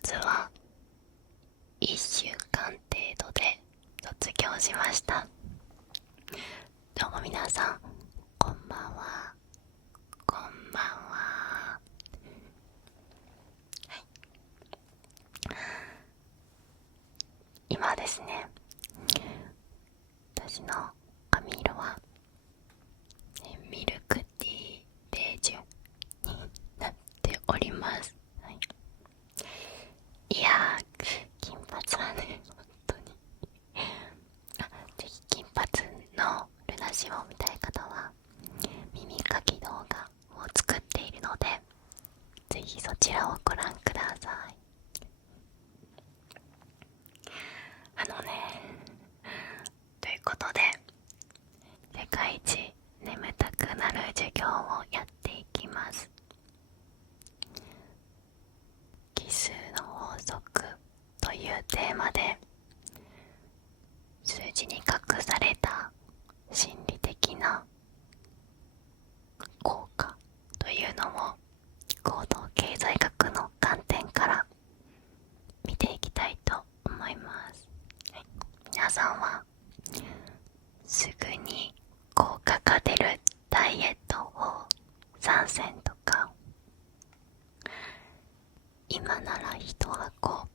末は1週間程度で卒業しました。どうも皆さん、こんばんは。こんばんは。今ですね、私の髪色はミルクティーベージュになっております。いやー、金髪はね、本当にぜひ金髪のルナシを見たい方は耳かき動画を作っているので、ぜひそちらをご覧ください。ということで、世界一眠たくなる授業をやっていきます。奇数の法則というテーマで、数字に隠された心理的な効果というのを行動経済学の観点から見ていきたいと思います。皆さんはすぐに効果が出るダイエット法参戦とか、今なら1箱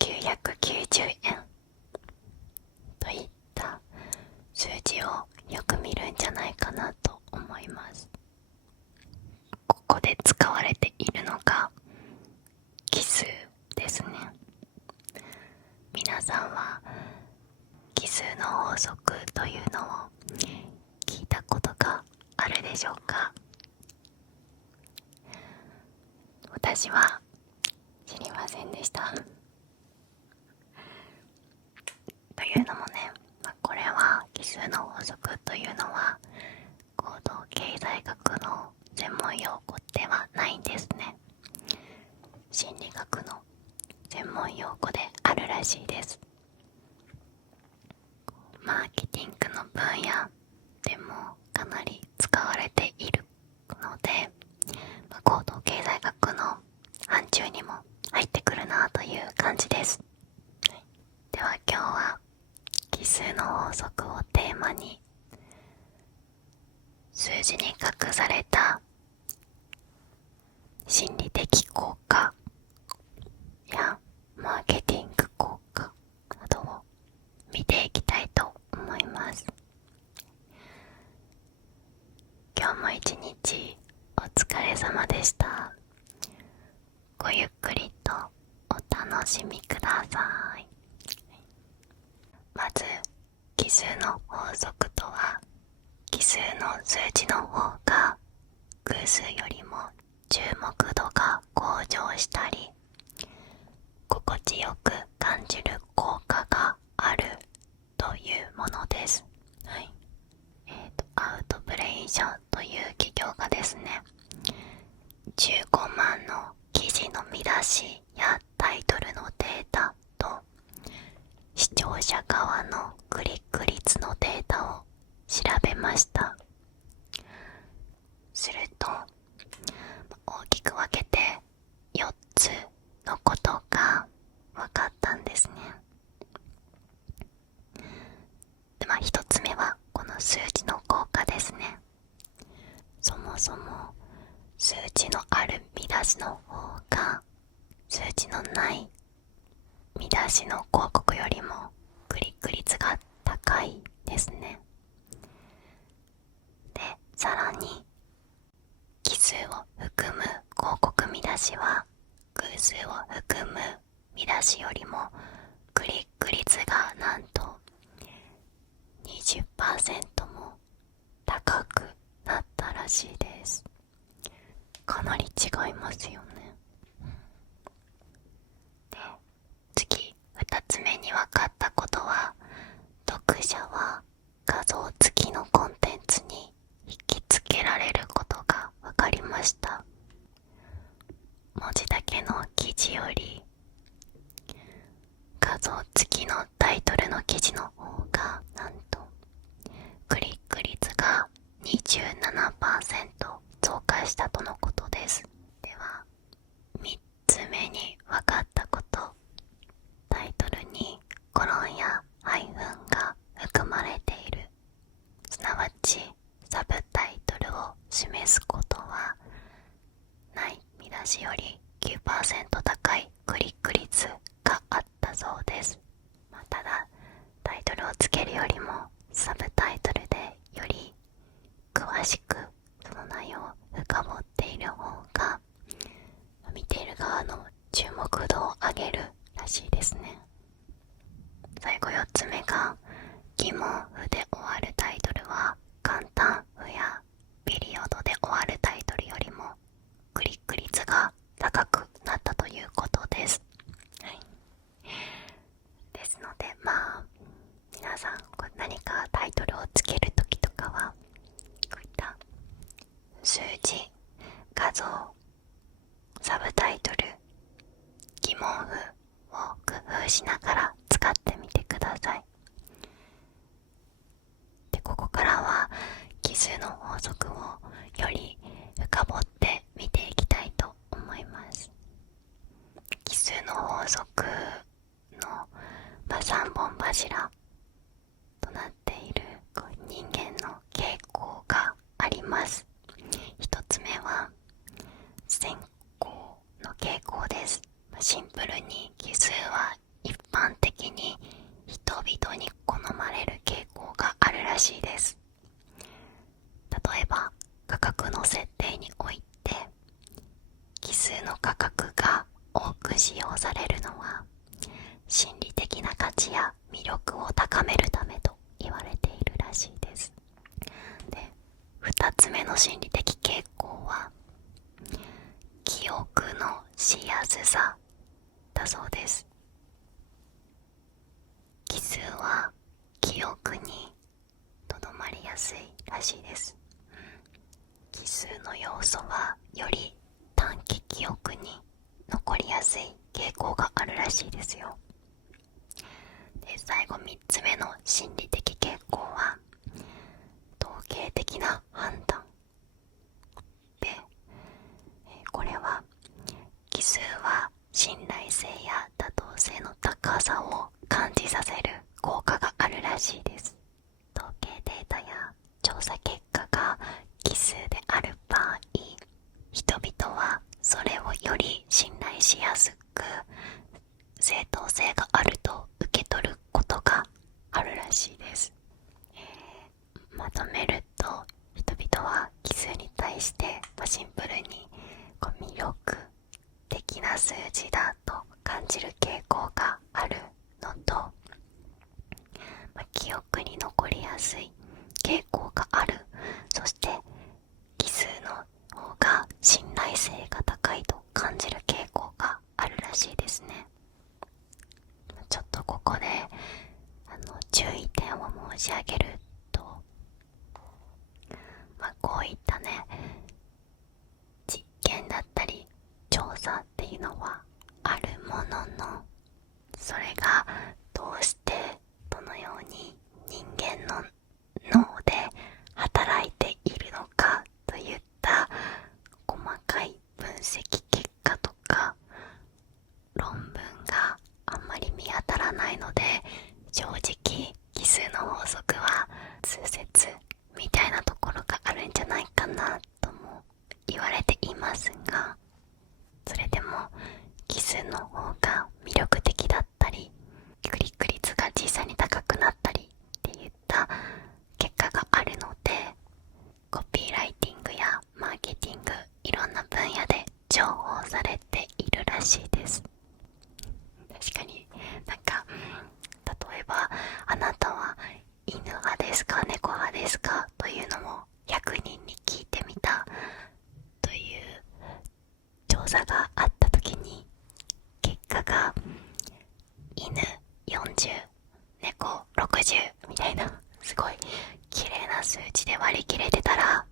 990円といった数字をよく見るんじゃないかなと思います。ここで使われているのが奇数ですね。皆さんは奇数の法則というのを聞いたことがあるでしょうか？私は知りませんでした。というのもね、これは奇数の法則というのは行動経済学の専門用語ではないんですね。心理学の専門用語であるらしいです。マーケティングの分野でもかなり使われているので、行動経済学の範疇にも入ってくるなという感じです。では今日は奇数の法則をテーマに、数字に隠された心理的効果やマーケティング効果などを見ていきたいと思います。今日も一日お疲れ様でした。ごゆっくりとお楽しみください。まず奇数の法則とは、奇数の数字の方が偶数よりも注目度が向上したり、心地よく感じる効果があるというものです。アウトプレイションという企業がですね、15万の記事の見出しやタイトルのデータと視聴者側のクリック率のデータを調べました。すると大きく分けて4つのことが分かったんですね。で、1つ目はこの数字の効果ですね。そもそも数字のある見出しの方が数字のない見出しの広告よりもクリック率が高いですね。で、さらに奇数を含む広告見出しは偶数を含む見出しよりもクリック率がなんと 20% も高くなったらしいです。かなり違いますよね。で、次2つ目に分かったことは、読者は画像付きのコンテンツに引きつけられることが分かりました。文字だけの記事より画像付きのタイトルの記事の方がなんとクリック率が 27% 増加したとのことです。では99% 高いクリック率があったそうです。ただタイトルをつけるよりもサブタイトルでより詳しくその内容を深掘っている方が見ている側の注目度を上げるらしいですね。最後4つ目が、疑問符で終わるタイトルは簡単符やピリオドで終わるタイトルよりもクリック率が高くなったということです。はい、ですので皆さん何かタイトルをつけるときとかはこういった数字、画像、サブタイトル、疑問符を工夫しながら使ってみてください。で、ここからは奇数の法則をより深掘って見ていきたいと思います。奇数の法則の、3本柱となっている人間の傾向があります。1つ目は先行の傾向です。シンプルに奇数は一般的に人々に好まれる傾向があるらしいです。例えば価格の設定において奇数の価格が多く使用されるのは心理的な価値や魅力を高めるためと言われているらしいです。で、2つ目の心理的傾向は記憶のしやすさだそうです。奇数は記憶にとどまりやすいらしいです。奇数の要素はより短期記憶に残りやすい傾向があるらしいですよ。で、最後3つ目の心理的傾向は統計的な判断で、これは奇数は信頼性や妥当性の高さを感じさせる効果があるらしいです。統計データや調査結果が奇数である場合、人々はそれをより信頼しやすく正当性があると受け取ることがあるらしいです。まとめると、人々は奇数に対して、シンプルに魅力的な数字だと感じる傾向があるのと、記憶に残りやすい傾向がある、そして奇数の方が信頼性が高いと感じる傾向があるらしいですね。ちょっとここで注意点を申し上げると、こういったね実験だったり調査っていうのはあるものの、それがどうしてどのように人間の脳で働いているのかといった細かい分析結果とか論文があんまり見当たらないので、正直奇数の法則は通説みたいなところがあるんじゃないかなとも言われていますが、それでも奇数の方が魅力的だったりクリック率が実際に高くなったりっていった結果があるので、コピーライティングやマーケティング、いろんな分野で重宝されているらしいです。確かに例えばあなたは犬派ですか猫派ですかというのも100人に聞いてみたという調査があった時に、結果が犬40、猫60みたいな、すごい綺麗な数値で割り切れてたら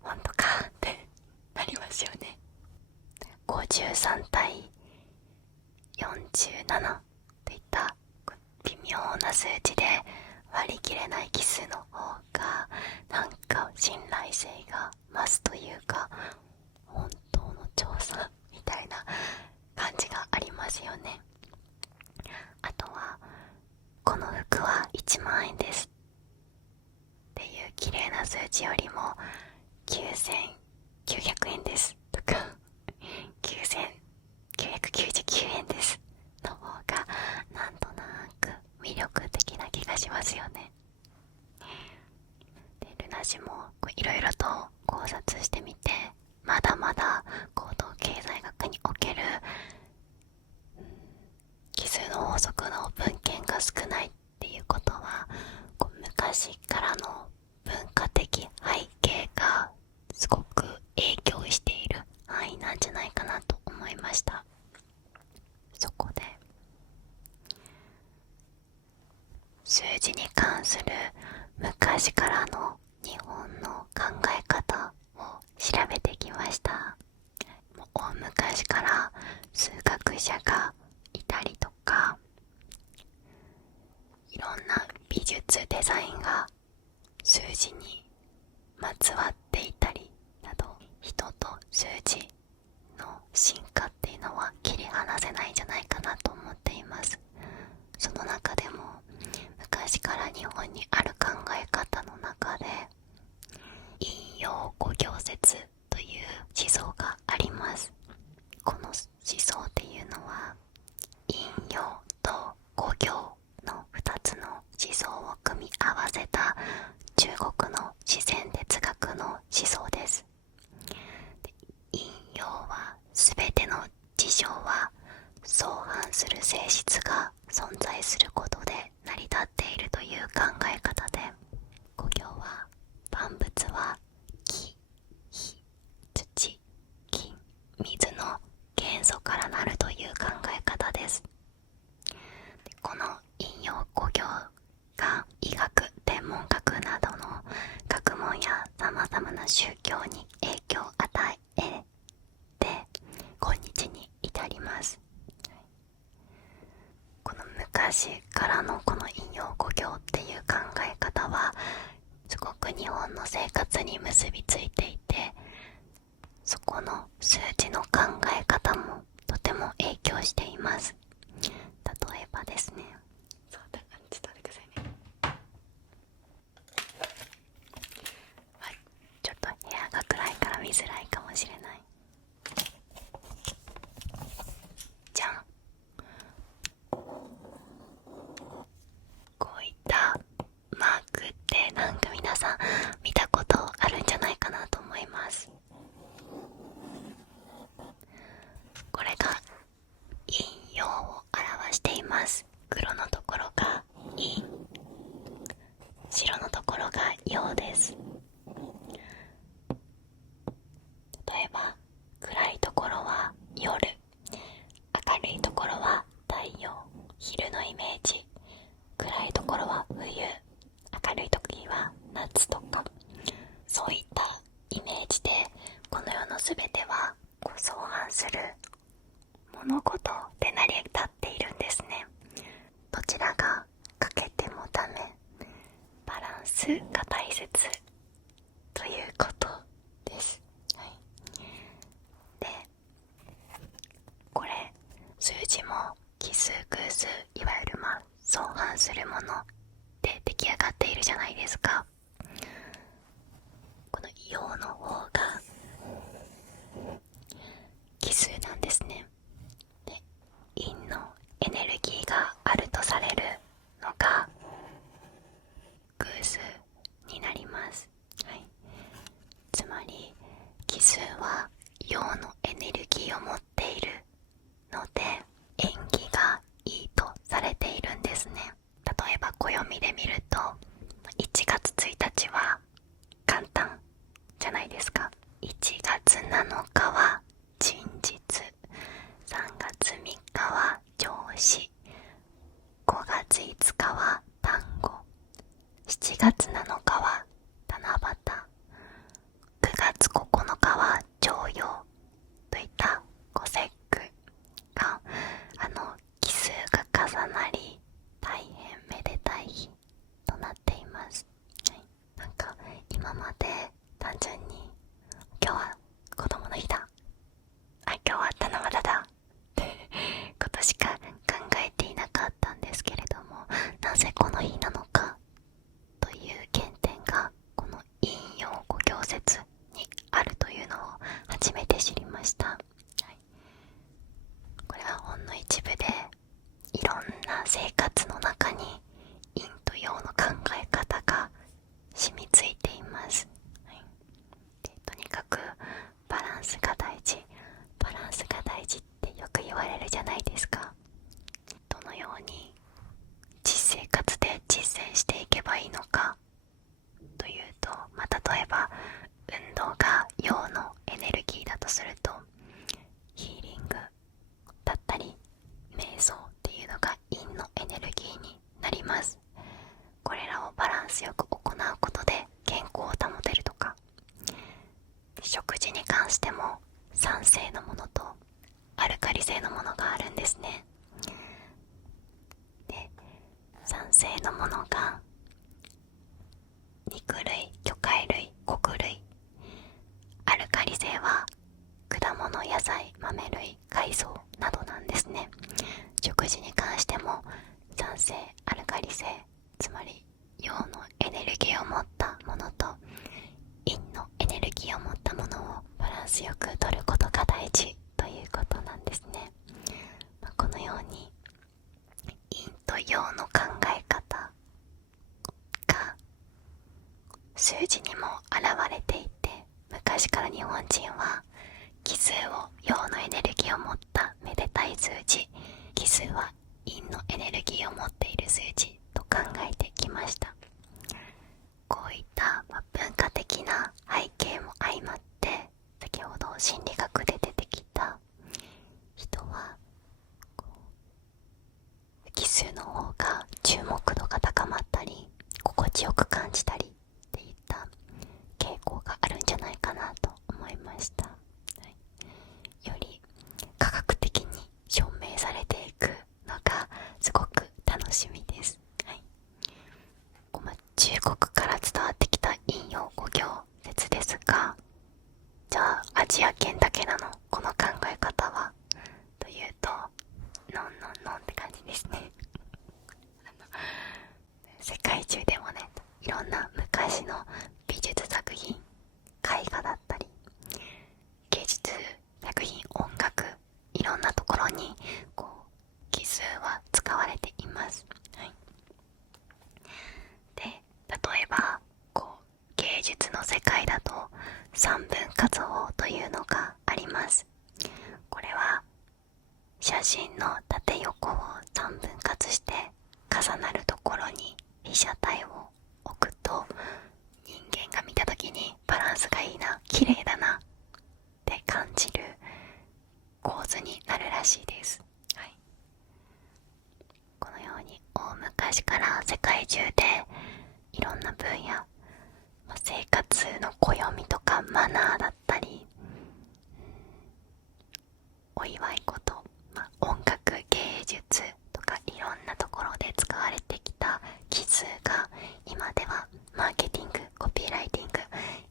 本当かってなりますよね。53対47といった微妙な数値で割り切れない奇数の方が信頼性が増すというか、本当の調査みたいな感じがありますよね。あとはこの服は1万円ですっていう綺麗な数値よりも9900円ですとかした。そこで数字に関する昔からの日本の考え方を調べてきました。大昔から数学者がいたりとか、いろんな美術デザインが数字にまつわっていたりなど、人と数字の進化っていうのは切り離せないんじゃないかなと思っています。その中でも昔から日本にある考え方の中で引用五行説という思想があります。この思想っていうのは引用と五行の2つの思想を組み合わせた中国の自然哲学の思想です。引用は全ての事象は相反する性質が存在することで成り立っているという考え方で、五行は万物は木、火、土、金、水の元素からなるという考え方です。この引用五行が医学、天文学などの学問やさまざまな宗教に影響を与えて今日に至ります。この昔からのこの引用五行っていう考え方はすごく日本の生活に結びついていて、そこの数字の考え方もとても影響しています。例えばですね、ちょっと待ってくださいね。ちょっと部屋が暗いから見づらいかもしれない。じゃん。こういったマークってなんか皆さん見たことあるんじゃないかなと思います。これが陰陽を表しています。黒のところが陰、白のところが陽です。例えば暗いところは夜、明るいところは太陽、昼のイメージ。暗いところは冬、明るい時は夏とか、そういったイメージでこの世の全ては相反する物事で成り立っているんですね。どちらが欠けてもダメ、バランスが大切ということです、はい。で、これ数字も奇数偶数、いわゆる相反するもので出来上がっているじゃないですか。この陽の方が奇数なんですね。で、陰のエネルギーがあるとされるのが偶数になります、はい。つまり奇数は陽のエネルギーを持っているので縁起がいいとされているんですね。例えば暦で見ると1月1日は元旦じゃないですか。1月7日は人日、3月3日は上司、5月5日は単語、7月7日は七夕、9月9日は徴用といった節句が奇数が重なり大変めでたい日となっています、はい。なんか今まで単純に今日は子供の日だ、今日は七夕だってことしか考えていなかったんですけれども、なぜこの日なのかという原点がこの陰陽五行説にあるというのを初めて知りました、はい。これはほんの一部でいろんな生活の中に陰と陽の考え方が染みついています、はい。で、とにかくバランスが大事、バランスが大事ってよく言われるじゃないですか。どのように実生活で実践していけばいいのかというと、例えば運動が陽のエネルギーだとするとヒーリング、人は奇数を陽のエネルギーを持っためでたい数字、奇数は陰のエネルギーを持っている数字と考えてきました。こういった文化的な背景も相まって、先ほど心理学で出てきた人は奇数の方が注目度が高まったり心地よく感じたりっていった傾向があるんじゃないかなと思いました。より科学的に証明されていくのがすごく楽しみです。中国から伝わってきた陰陽五行説ですが、じゃあアジア圏だけなのこの考え方はというと、ノンノンノンって感じですね世界中でもね、いろんな昔の美術作品、絵画だったり芸術作品、音楽、いろんなところに奇数は使われています。で、例えば芸術の世界だと三分割法というのがあります。これは写真の縦横を三分割して重なるところに被写体を置くと、人間が見た時にバランスがいいな、綺麗だなって感じる構図になるらしいです。このように大昔から世界中でいろんな分野、生活の暦とかマナーだったり、お祝い事、音楽、芸術とかいろんなところで使われてきた奇数が今ではマーケティング、コピーライティング、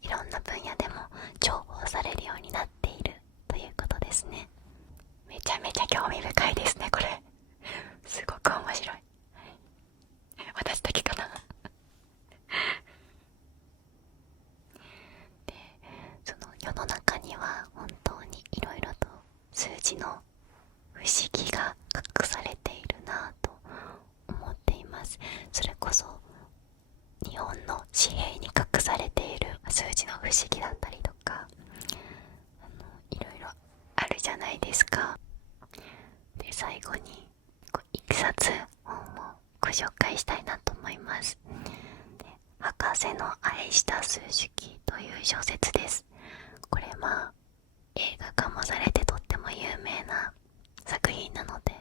いろんな分野でも重宝されるようになっているということですね。めちゃめちゃ興味深いですね、これ。すごく面白い。私だけかなで、その世の中には本当にいろいろと数字の不思議が隠されているなぁと思っています。それこそ日本の紙幣に隠されている数字の不思議だったりとか、いろいろあるじゃないですか。で、最後に一冊本をご紹介したいなと思います。で、博士の愛した数式という小説です。これ映画化もされてとっても有名な作品なので、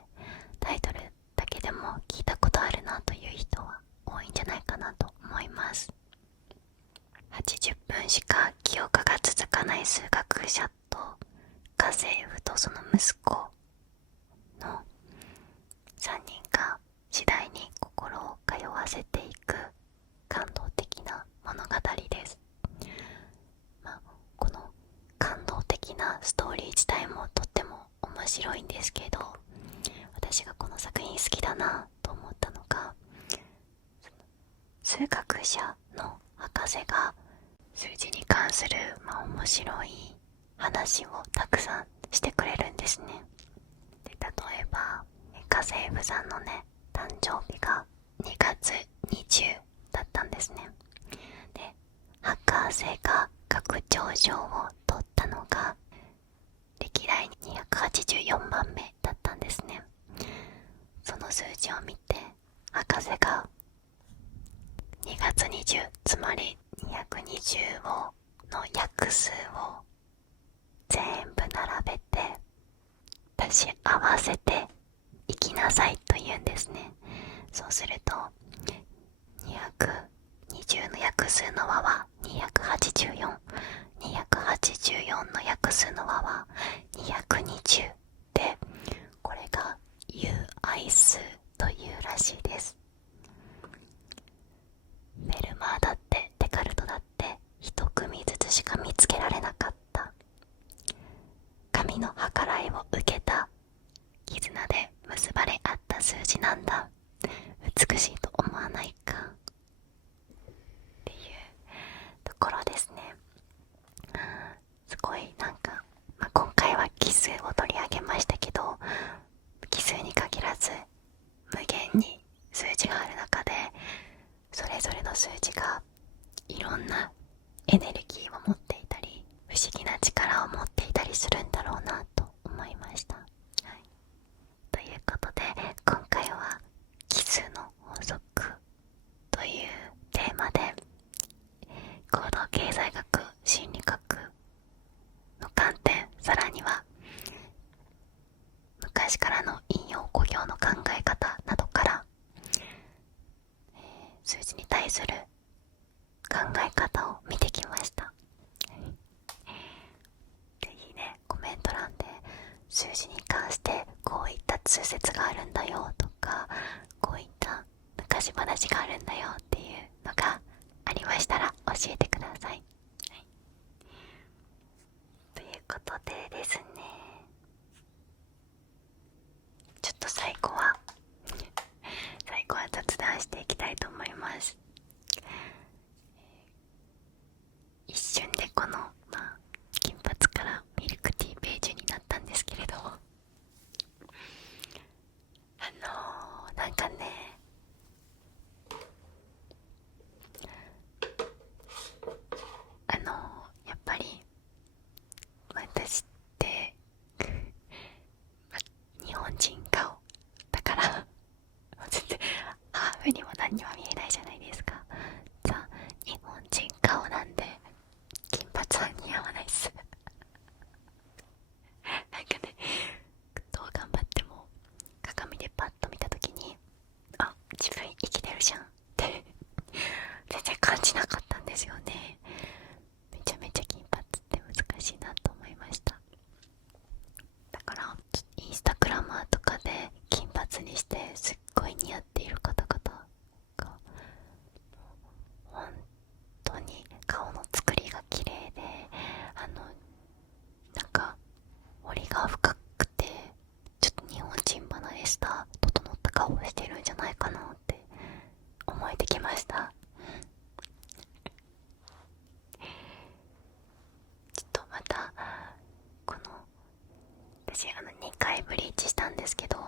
タイトルだけでも聞いたことあるなという人は多いんじゃないかなと思います。80分しか記憶が続かない数学者と家政婦とその息子の3人が次第に心を通わせていく感動的な物語です。この感動的なストーリー自体もとっても面白いんですけど、私がこの作品好きだなと思ったのが、数学者の博士が数字に関する面白い話をたくさんしてくれるんですね。で、例えば家政婦さんのね、誕生日が2月20だったんですね。で、博士が学長賞を取ったのが歴代284番目だったんですね。その数字を見て博士が2月20、つまり220の約数を全部並べて足し合わせていきなさいと言うんですね。そうすると220の約数の和は284、284の約数の和は220で、これが有愛数というらしいです。フェルマーだってデカルトだって一組ずつしか見つけられなかった神の計らいを受けた絆で結ばれ合った数字なんだ、美しいと思わないかっていうところですね。すごい今回は奇数を取り上げましたけど、奇数に限らず無限に数字がある中で、それぞれの数字がいろんなエネルギーを持っていたり、不思議な力昔からの引用語行の考え方などから、数字に対する考え方を見てきました。ぜひね、コメント欄で数字に関してこういった通説があるんだよとか、こういった昔話があるんだよっていうのがありましたら教えてください。はい、ということでですね、ちょっと最後は雑談していきたいと思います。一瞬でこの、金髪からミルクティーベージュになったんですけれど、なんかね、やっぱり私って日本人顔だから全然ハーフにも何にも見えないじゃないですか。じゃあ日本人顔なんで金髪は似合わないっすなんかね、どう頑張っても鏡でパッと見た時に、あ、自分生きてるじゃんって全然感じなかったんですよね。めちゃめちゃ金髪って難しいなと思いました。だからインスタグラマーとかで金髪にしてすっごい似合っている方々が本当に顔の作りが綺麗で、なんか彫りが深くて、ちょっと日本人離れした整った顔をしてるんじゃないかなって思えてきました。ちょっとまたこの私2回ブリーチしたんですけど、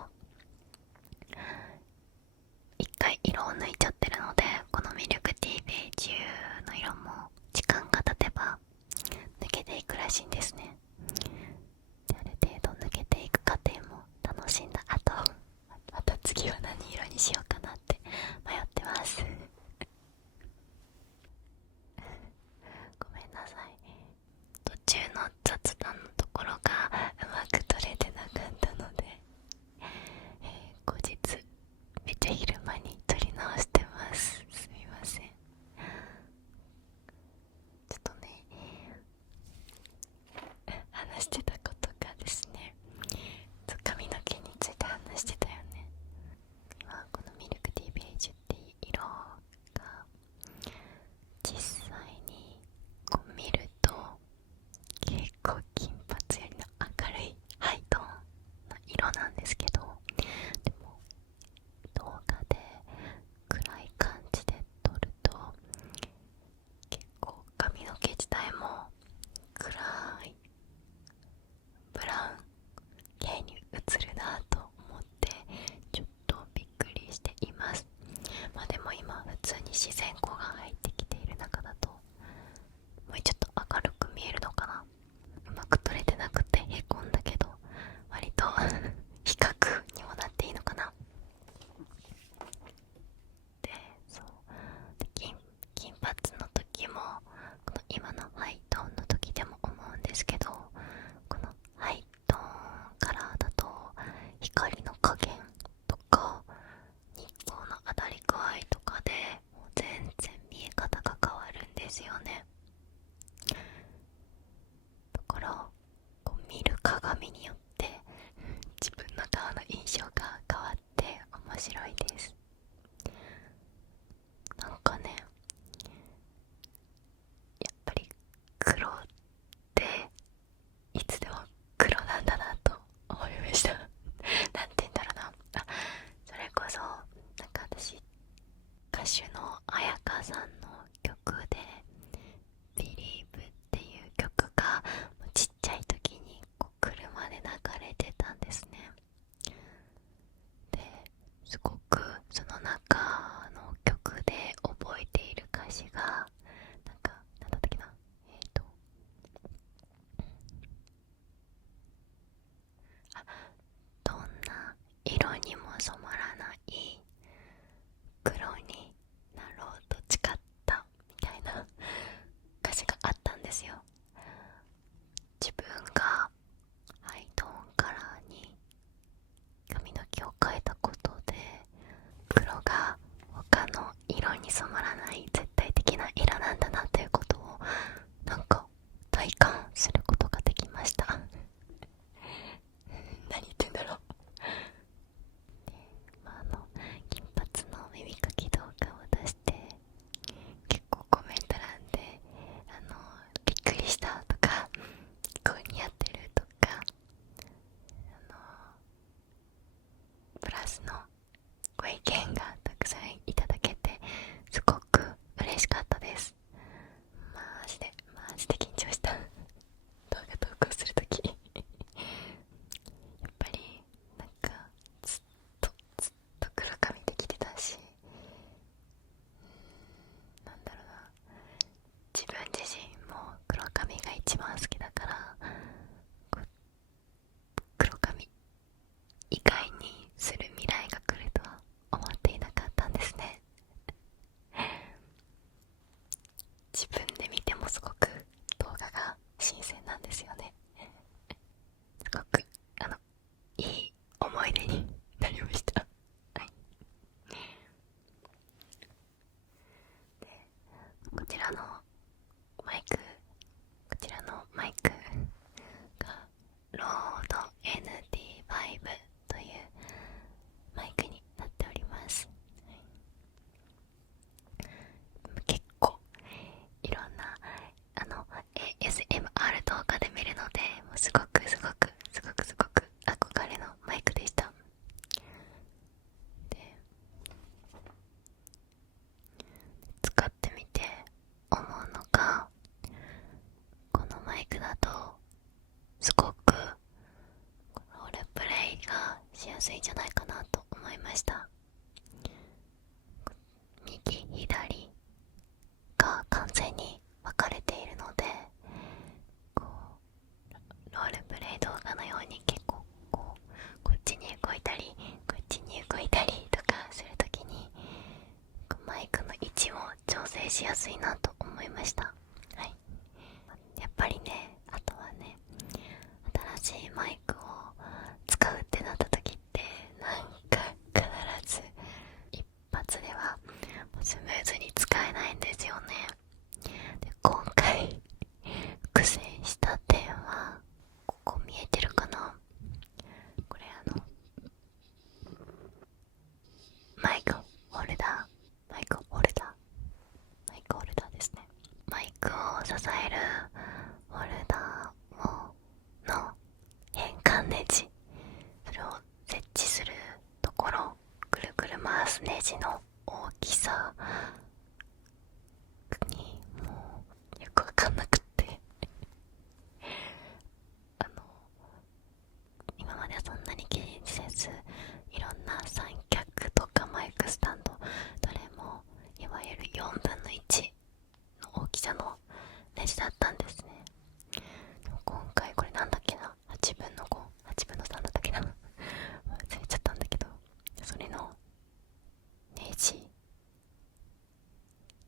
1回色を抜いちゃってるので、このミルクティーベージュの色も時間が経てば抜けていくらしいんですね。である程度抜けていく過程も楽しんだ後、また次は何色にしようかなって迷ってますごめんなさい、途中の雑談のところがうまく撮れてなかったので、後日めっちゃ昼間に撮り直してます。すみません。ちょっとね、話してたことがですね、髪の毛について話してたよね。今このミルクティーベージュっていう色が実際にこう見ると結構金髪よりの明るいハイトーンの色なんですけど、でも動画で暗い感じで撮ると結構髪の毛自体も暗いブラウン系に映るなと思ってちょっとびっくりしています。でも今普通に自然光が入ってきている中だともうちょっと明るく見えるのかな。うまく撮れてなくてへこんだけど、割と比較にもなっていいのかな。で、そうで金髪の時もこの今のハイトーンの時でも思うんですけど、このハイトーンカラーだと光の加減とか日光の当たり具合とかでもう全然見え方が変わるんですよね。だからこう見る鏡によって自分の顔の印象が変わって面白いです。なんかね、やっぱり黒っていつでも黒なんだなと思いましたなんて言うんだろうな、それこそなんか私歌手の彩香さんの曲で「Believe」っていう曲がちっちゃい時にこう車で流れてたんですね。ですごくそ意見がたくさんいただけてすごく嬉しかったです。マジで緊張した動画投稿するときやっぱりなんかずっと黒髪できてたし、なんだろうな、自分自身も黒髪が一番好きだから、黒髪以外にする未来が来るとは思っていなかったんですね。自分で見てもすごく動画が新鮮なんですよね。すごくいい思い出になりました。はい。で、こちらのマイクがロード NT5 というマイクになっております。はい、結構いろんなASMR 動画で見るので、もうすごく憧れのマイクでした。で、使ってみて思うのが、このマイクだとすごくロールプレイがしやすいんじゃないかなと思いました。右左が完全に分かれているので、こうロールプレイ動画のように結構こっちに動いたりこっちに動いたりとかするときにマイクの位置を調整しやすいなと思いました。はい。やっぱりね、あとはね、新しいマイクを使うってなった時ってなんか必ず一発ではスムーズに使えないんですよね。で、今回苦戦した点は、ここ見えてるかな、これマイクホルダーですね。マイクを支えるホルダーの変換ネジ、それを設置するところ、ぐるぐる回すネジの大きさにもうよくわかんなくって今まではそんなに気にせず、いろんな三脚とかマイクスタンドどれもいわゆる4分の1の大きさのネジだったんですね。でも今回これなんだっけな、8分の5、8分の3だったっけな忘れちゃったんだけど、それのネジ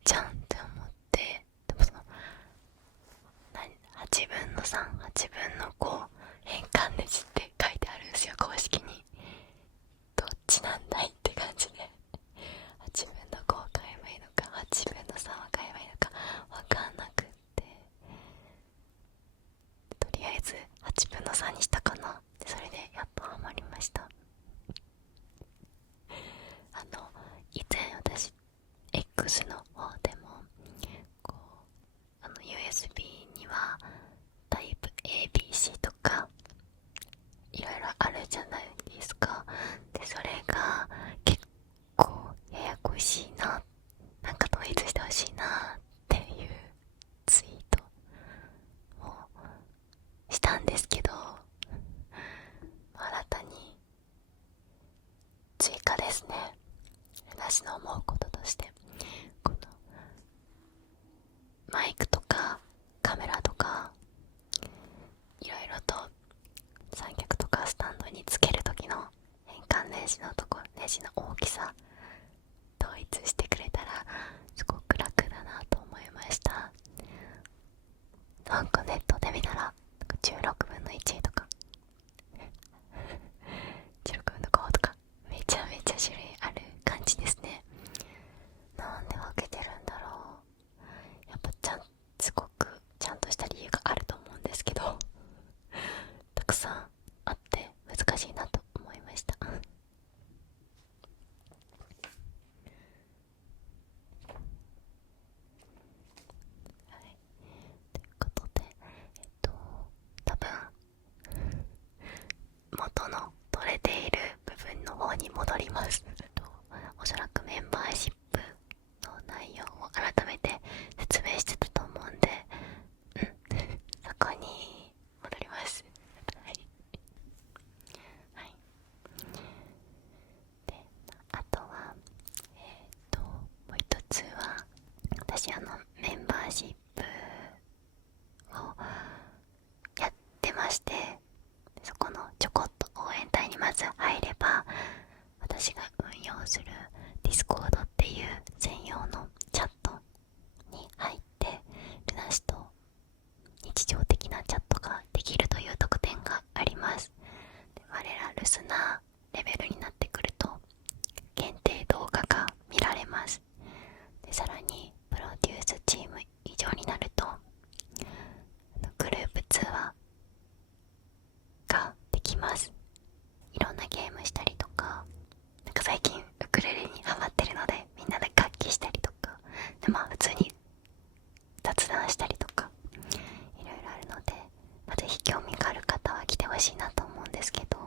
じゃんって思って、でもその8分の38分の5変換ネジって書いてあるんですよ、公式に。どっちなんだいって感じで、8分の5を買えばいいのか8分の3を買えばいいのかわかんなくって、とりあえず8分の3にしたかな。でそれでやっとハマりました。以前私 X の方でもこうUSB にはタイプ ABC とかいろいろあるじゃないですか。でそれが結構ややこしいな、なんか統一してほしいなっていうツイートをしたんですけど、新たに追加ですね。私の思うこととして、このマイクとかカメラとかいろいろと三脚とかスタンドにつける時の変換ネジの大きさ統一してくれたらすごく楽だなと思いました。なんかネットで見たら16分の1とか16分の5とかめちゃめちゃ種類ある感じですね。なんで分けてるんだろう。やっぱすごくちゃんとした理由があると思うんですけどたくさんあって難しいなと思いました。はい、ということで、多分元の取れている部分の方に戻ります。改めて説明してたと思うんで、そこに戻ります。はい、はい、であとはもう一つは、私メンバーシップをやってまして、そこのちょこっと応援隊にまず入れば、私が運用する Discord っていう専用のチャットに入ってルナシと日常的なチャットができるという特典があります。で我らルスナーレベルになってくると限定動画が見られます。でさらにプロデュースチーム以上になるとグループ通話ができます。いろんなゲームしたりとか、なんか最近ウクレレにハマってるのでみんなで楽器したりとかで、普通に雑談したりとかいろいろあるので、ぜひ興味がある方は来てほしいなと思うんですけど、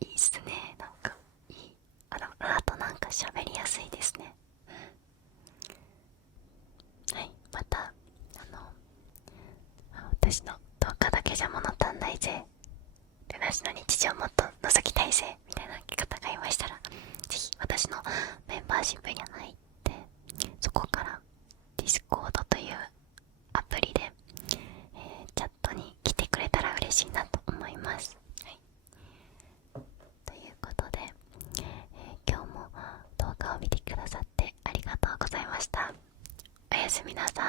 いいっすね。なんかいい、あとなんか喋りやすいですね。はい、また私の動画だけじゃ物足んないぜ、ルナシの日常もっと覗きたいぜみたいな方がいましたら、ぜひ私のメンバーシップに入って、そこから Discord というアプリで、チャットに来てくれたら嬉しいなと思います。はい、ということで、今日も動画を見てくださってありがとうございました。おやすみなさ